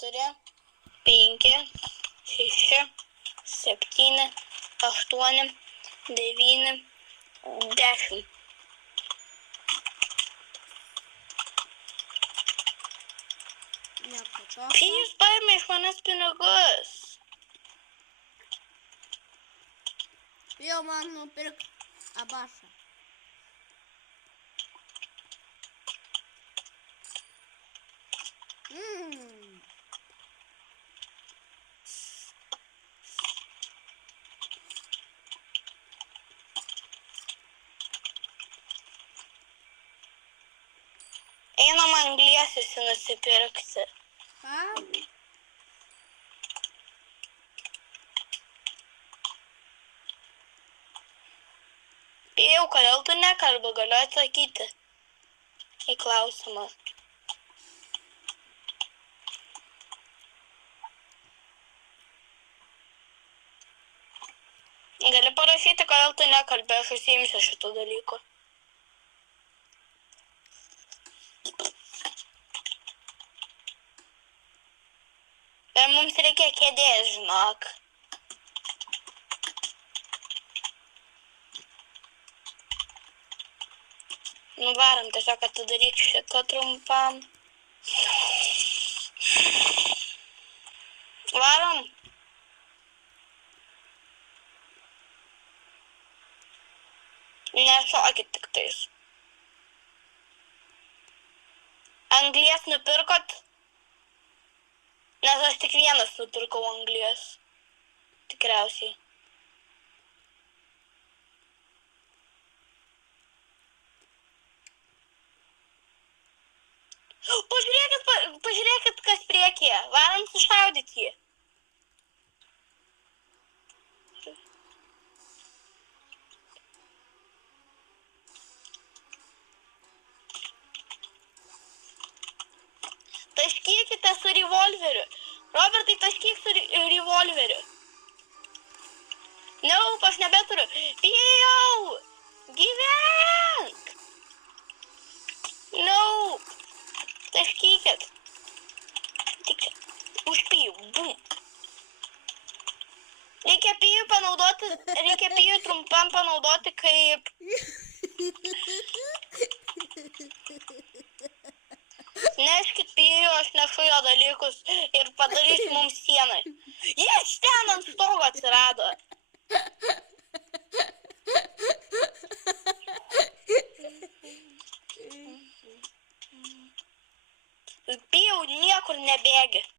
4, 5, 6, 7, 8, 9, 10. Nieko tokio. Pijus paėmė iš manęs pinigus. Jo, man nupirk abašą. Einam anglies visi nusipirkti. Ką? Pijau, kodėl tu nekalbi, galiu atsakyti į klausimą. Gali parašyti, kodėl tu nekalbi, aš užsiimsiu šitų dalykų. Bet mums reikia kėdės, žinok. Nuvarom, tiesiog atidaryk šitą trumpam. Varom. Nešokit tik tais. Anglies nupirkot? Nes aš tik vienas nupirkau anglies. Tikriausiai. Pažiūrėkit, kas priekyje. Varom sušaudyti jį. Taškykite su revolveriu. Robertai, taškyk su revolveriu. Ne, aš nebeturiu. Bijau! Gyvenk! No! Taškykit. Tik čia. Užpijau. Bum. Reikia pijų trumpam panaudoti kaip... Neškit pijų, aš nešu jo dalykus ir padarysiu mums sieną. Jis ten ant stogo atsirado. Pijau, niekur nebėgi.